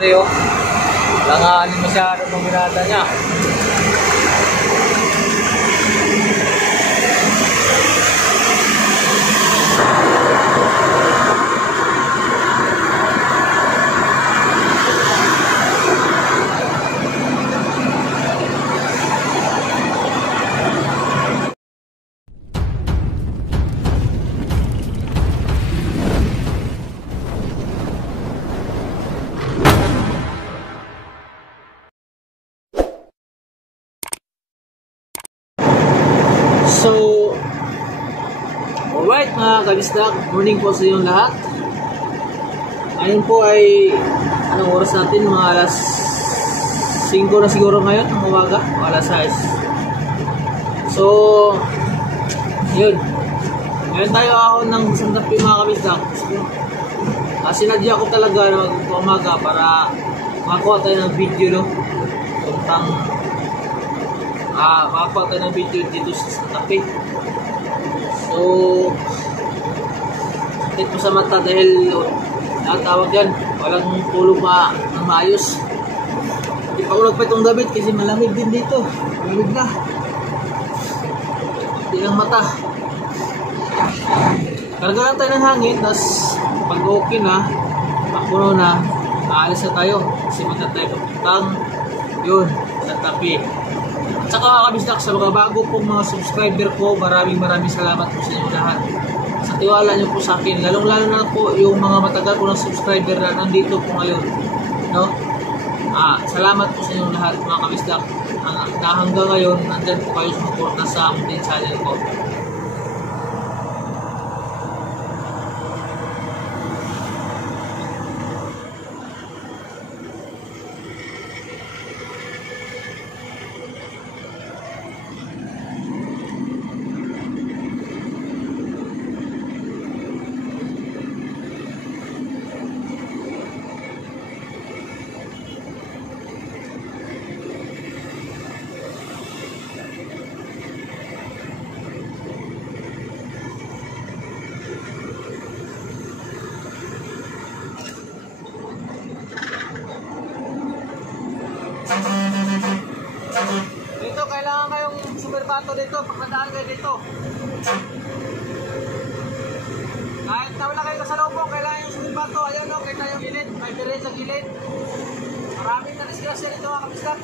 Rio, langanin masyado ng binata niya. So, alright mga kabisdak, morning po sa inyong lahat. Ngayon po ay, anong oras natin? Mga alas 5 na siguro ngayon, ng umaga, o alas 6. So, yun. Ngayon tayo ako ng Santa Fe mga kabisdak. Sinadya ko talaga na umaga para makakuha tayo ng video, no? Tentang makapag tayo ng video dito sa Santa Fe. So, sakit po sa mata dahil natawag yan, walang tulog na maayos. Hindi pa ako nagpa itong damit kasi malamig din dito. Malamig na. Hindi lang mata. Karga lang tayo ng hangin, tapos pag okay na, mapuno na, aalis na tayo kasi magta tayo papuntang yun, Santa Fe. At saka mga kabisdak, sa mga bago pong mga subscriber ko, maraming salamat po sa inyo lahat. Sa tiwala nyo po sa akin, lalong-lalo na po yung mga matagal po ng subscriber na nandito po ngayon. No? Salamat po sa inyo lahat mga kabisdak. Na hanggang ngayon, nandyan po kayo sumuporta sa ating channel ko. Dito, kailangan kayong sumerbato dito, pagkadaan kayo dito. Kahit na wala kayo kasalubong, kailangan yung sumerbato. Ayun no, kita yung gilid, may biret sa gilid. Maraming na disgrasya dito mga kabisdak.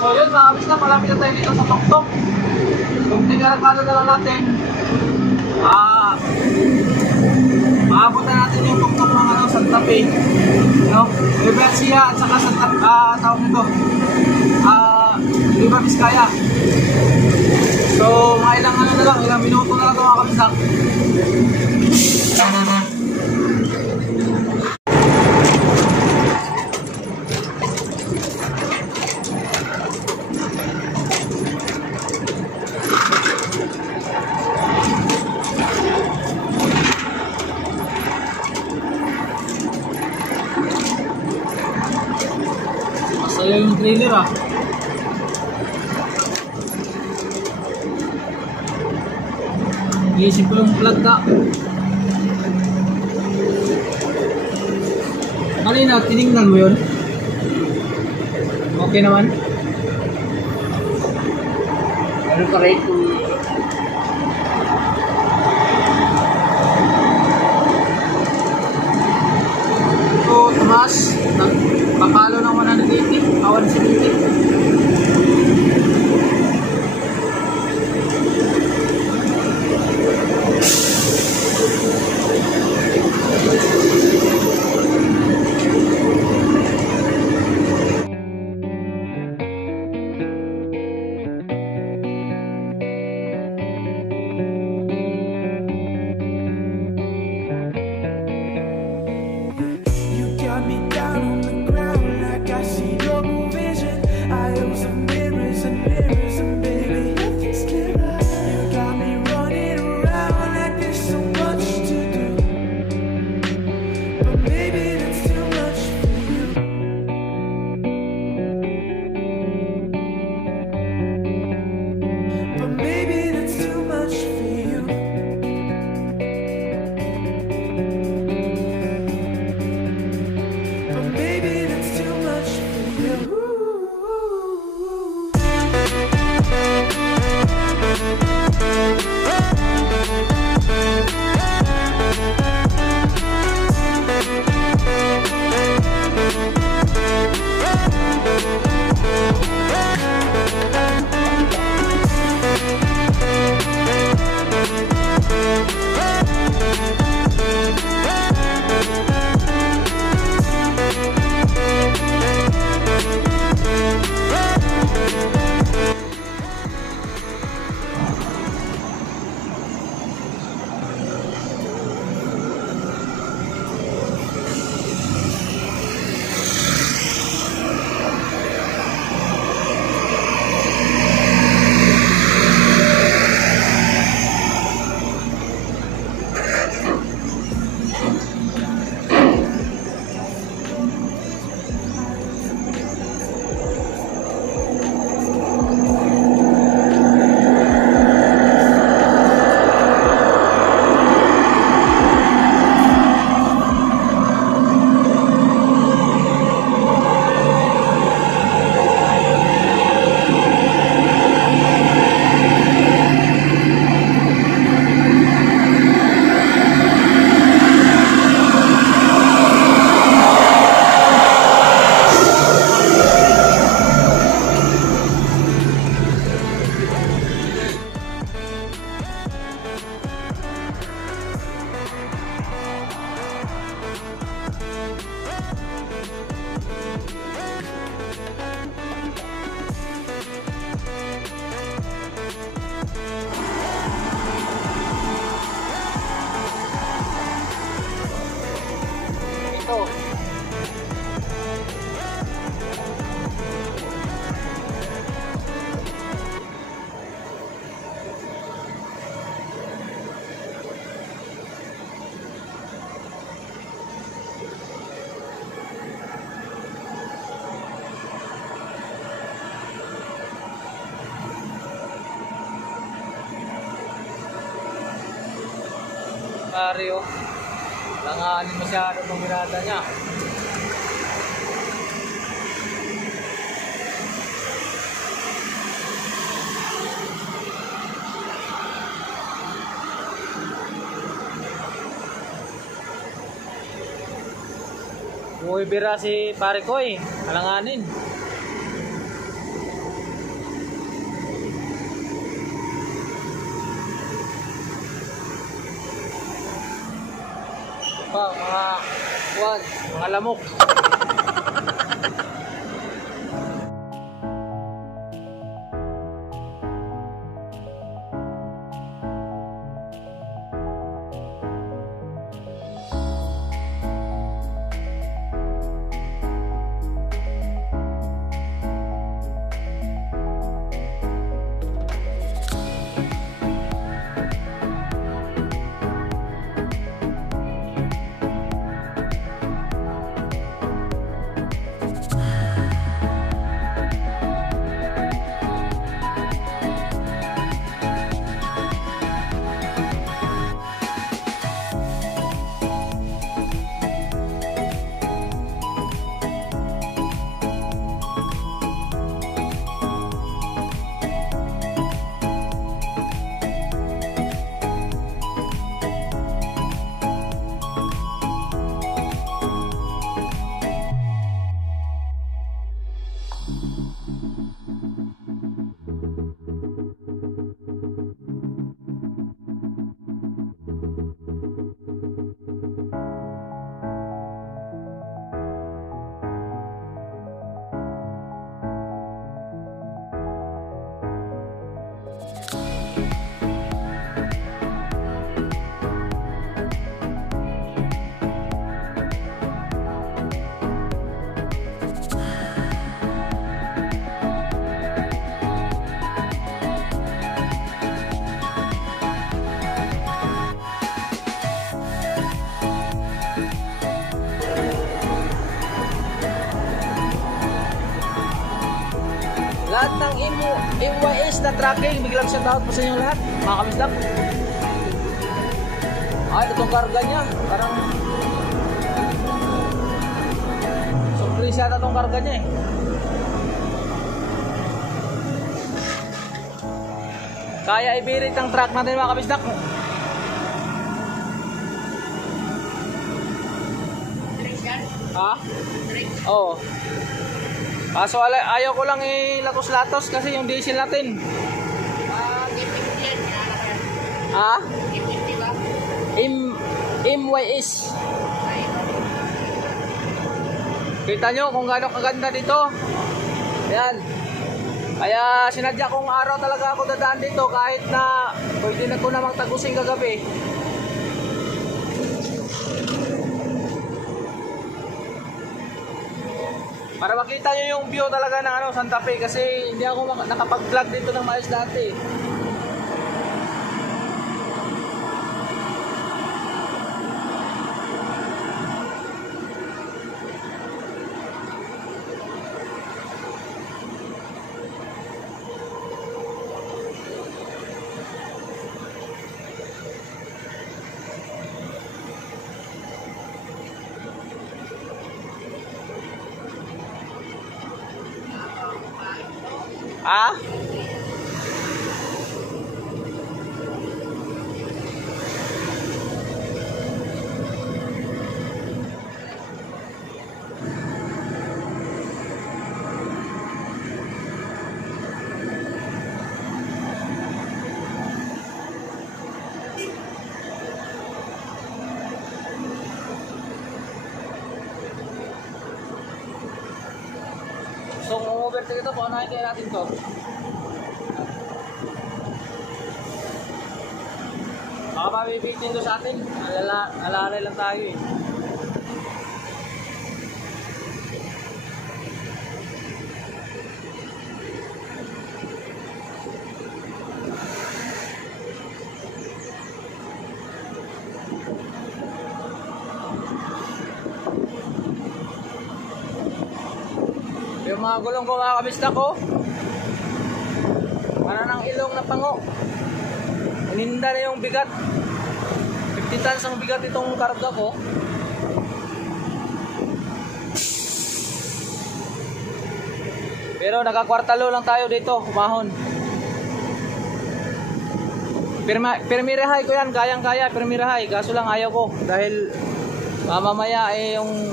So yun mga kabisdak, malapit na tayo dito sa Tuktok. Kung tinaragano na lang natin, maabot na natin yung Tuktok ng ano, Santa Fe, no? Nueva Ecija at saka tawag nito, Nueva Vizcaya. So mga ilang ano na lang, ilang minuto na lang ito mga kabisdak. Masaya yung trailer ah. Iisip ko yung vlog na. Kanina, tinignan mo yun? Okay naman? Ano ka rate kung... Ito, tumas. Nagpapalo ng 180, 170. Pare oh. Langanin masyado ng mirada niya. Buhay bira si pare ko eh. Alanganin. pa, mga lamok. Lahat ng MYS na tracking, biglang shout out po sa inyo lahat, mga kamisdak. Ay, itong karga niya, parang surprise yata itong karga niya eh. Kaya ibirit ang truck natin mga kamisdak. Ha? Oo. Kaso ayaw ko lang ilatos-latos kasi yung diesel natin. G50 yan. Ha? G50 ba? MYS. Kita nyo kung gaano kaganda dito. Ayan. Kaya sinadya kong araw talaga ako dadaan dito kahit na pwede na ko namang tagusin kagabi. Para makita nyo yung view talaga ng Santa Fe kasi hindi ako nakapag-vlog dito ng maayos dati. Ah? So, kung overtake ito, paunahin kaya natin to. Baka mabibitin to sa atin. Alalay lang tayo eh. Yung mga gulong ko mga kabisdak ko, para ng ilong na pango. Ininda na yung bigat. 50 tons ang bigat itong karga ko. Pero nagkakwartalo lang tayo dito, umahon. Permirahay ko yan, kayang-kaya, permirahay. Kaso lang ayaw ko dahil mamamaya eh yung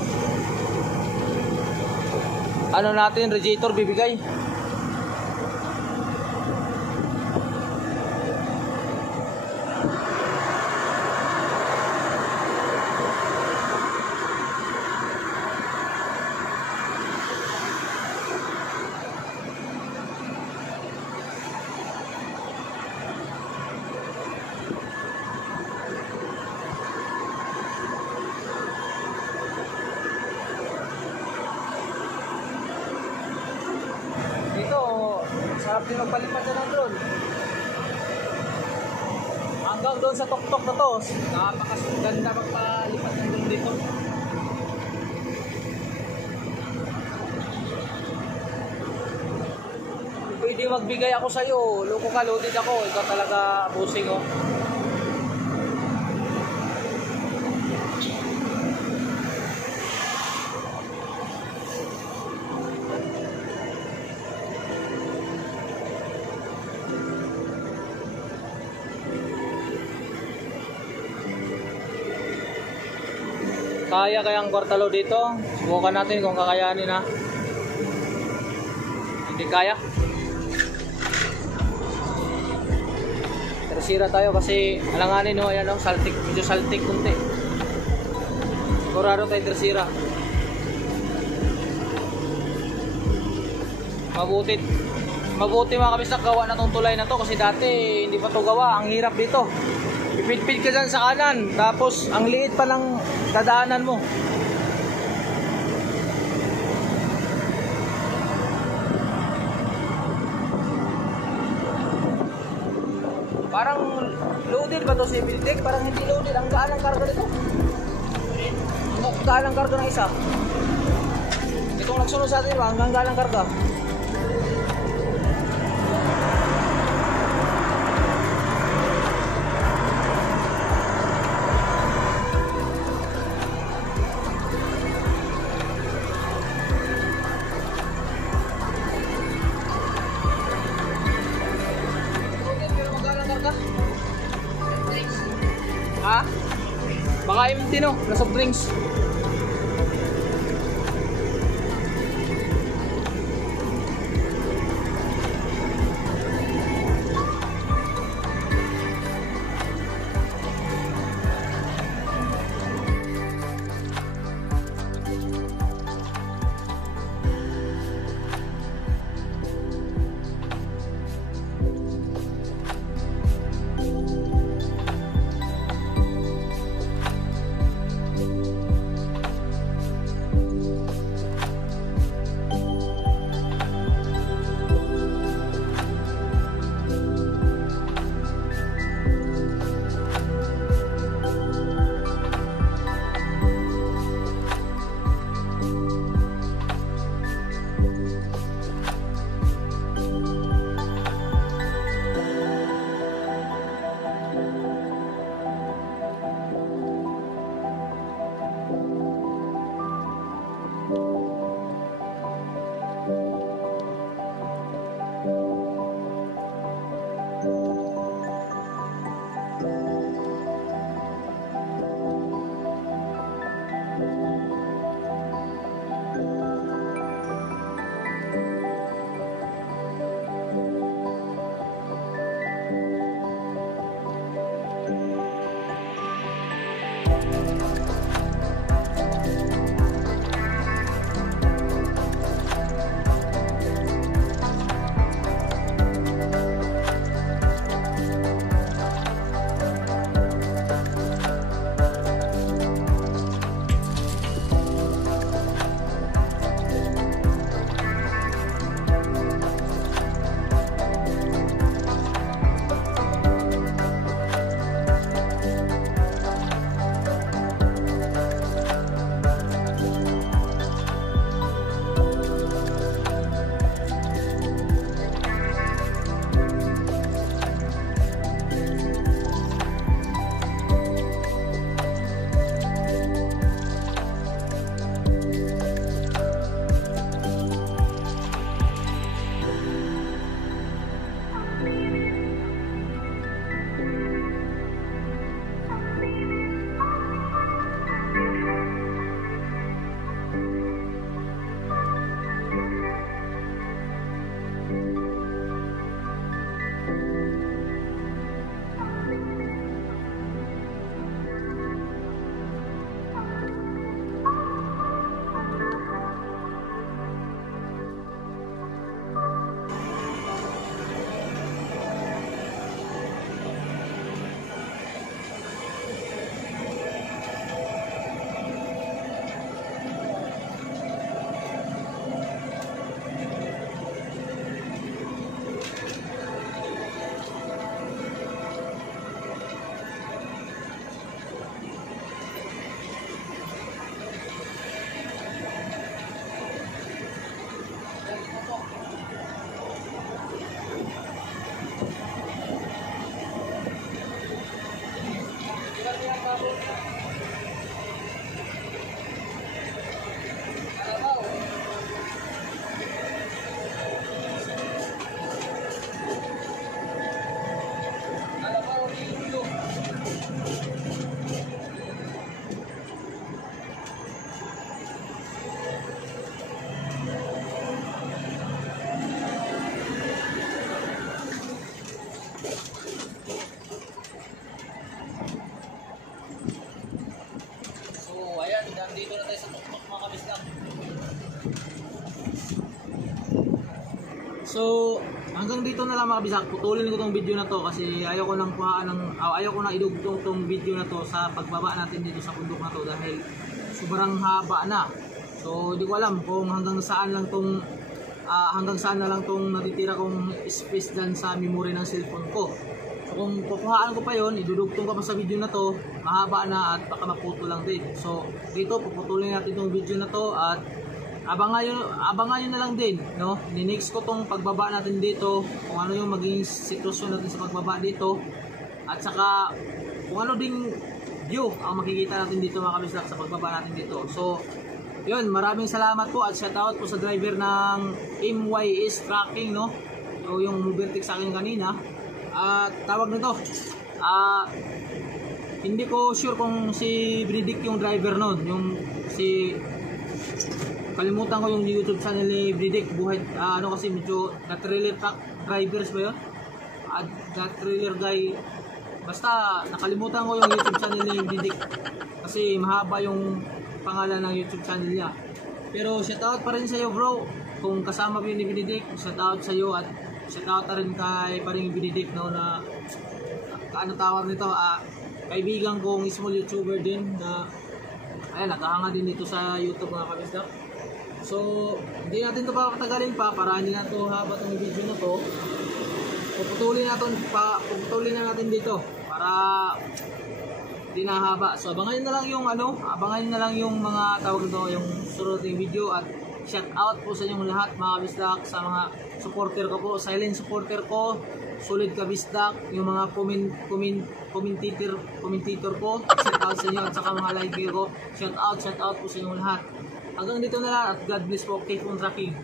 ano natin, radiator bibigay. pwede magpalipat na ng drone. Hanggang doon sa tuktok na to, napakaganda magpalipat ng drone dito. Pwede magbigay ako sa'yo, loko ka, loaded ako, ikaw talaga busing oh. Kaya kayang kwartalo dito? Subukan natin kung kakayanin ha. Hindi kaya. Tersira tayo kasi alanganin no, ayan o, saltik, medyo saltik kunti. Sigurado tayo tersira. Mabuti mga kabisdak gawa na tong tulay na to kasi dati hindi pa to gawa, ang hirap dito. Ipit-pit ka dyan sa kanan, tapos ang liit pa ng dadaanan mo. Parang loaded ba to si Biltek? Parang hindi loaded, ang gaan ang karga nito. Ang gaan ang karga ng isa. Itong nagsunod sa atin ba, ang gaan ang karga. Ha? Baka empty no, na soft drinks. So, hanggang dito na lang mga kabisdak. Putulin ko tong video na to kasi ayaw ko nang idugtong tong video na to sa pagbaba natin dito sa bundok na to dahil sobrang haba na. So, hindi ko alam kung hanggang saan na lang tong natitira kong space dyan sa memory ng cellphone ko. So, kung kukuhaan ko pa yon, idudugtong ko pa sa video na to, mahaba na at baka maputo lang din. So, dito puputulin natin tong video na to at abangan nyo na lang din, no? Ni-next ko tong pagbaba natin dito, kung ano yung maging sitwasyon natin sa pagbaba dito, at saka kung ano ding view ang makikita natin dito mga kabisdak sa pagbaba natin dito. So, yun, maraming salamat po at shoutout po sa driver ng MYS Tracking, no? So, yung Movertix sa akin kanina. At tawag nito, hindi ko sure kung si Benedict yung driver nun, kalimutan ko yung YouTube channel ni Benedict. Kasi medyo na-trailer truck drivers ba yun? Na-trailer guy. Basta nakalimutan ko yung YouTube channel ni Benedict kasi mahaba yung pangalan ng YouTube channel niya. Pero shoutout pa rin sa iyo bro. Kung kasama mo yun ni Benedict, shoutout sa iyo at shoutout na rin kay paring Benedict, no, na tawag nito, kaibigan kong small YouTuber din na naghahanga din dito sa YouTube mga kabisdak. So, hindi natin ito papatagalin pa para hindi na ito haba itong video na to. Puputulin na natin dito para hindi na haba. So, abangan nyo na lang yung mga tawag nito, yung sunod ng video at shout out po sa inyong lahat mga kabisdak, sa mga supporter ko po, silent supporter ko, solid kabisdak, yung mga commentator ko, shout out sa inyo at saka mga like ko, shout out po sa inyong lahat. Hanggang dito na lang at God bless po. Keep on tracking.